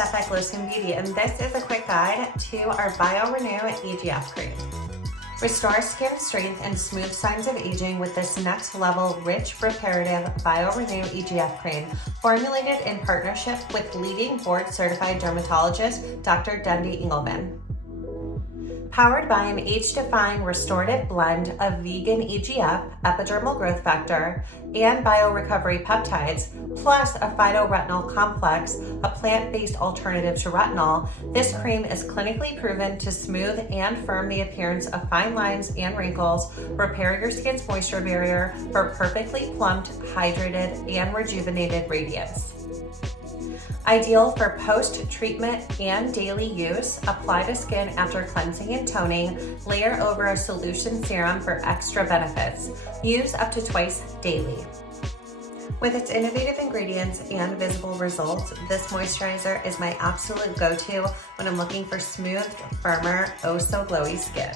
Steph at Glo Skin Beauty, and this is a quick guide to our Bio-Renew EGF Cream. Restore skin strength and smooth signs of aging with this next level rich reparative Bio-Renew EGF Cream, formulated in partnership with leading board certified dermatologist Dr. Dendy Engelman. Powered by an age-defying restorative blend of vegan EGF, epidermal growth factor, and bio-recovery peptides, plus a phyto-retinol complex, a plant-based alternative to retinol, this cream is clinically proven to smooth and firm the appearance of fine lines and wrinkles, repair your skin's moisture barrier for perfectly plumped, hydrated, and rejuvenated radiance. Ideal for post-treatment and daily use, apply to skin after cleansing and toning, layer over a solution serum for extra benefits. Use up to twice daily. With its innovative ingredients and visible results, this moisturizer is my absolute go-to when I'm looking for smooth, firmer, oh so glowy skin.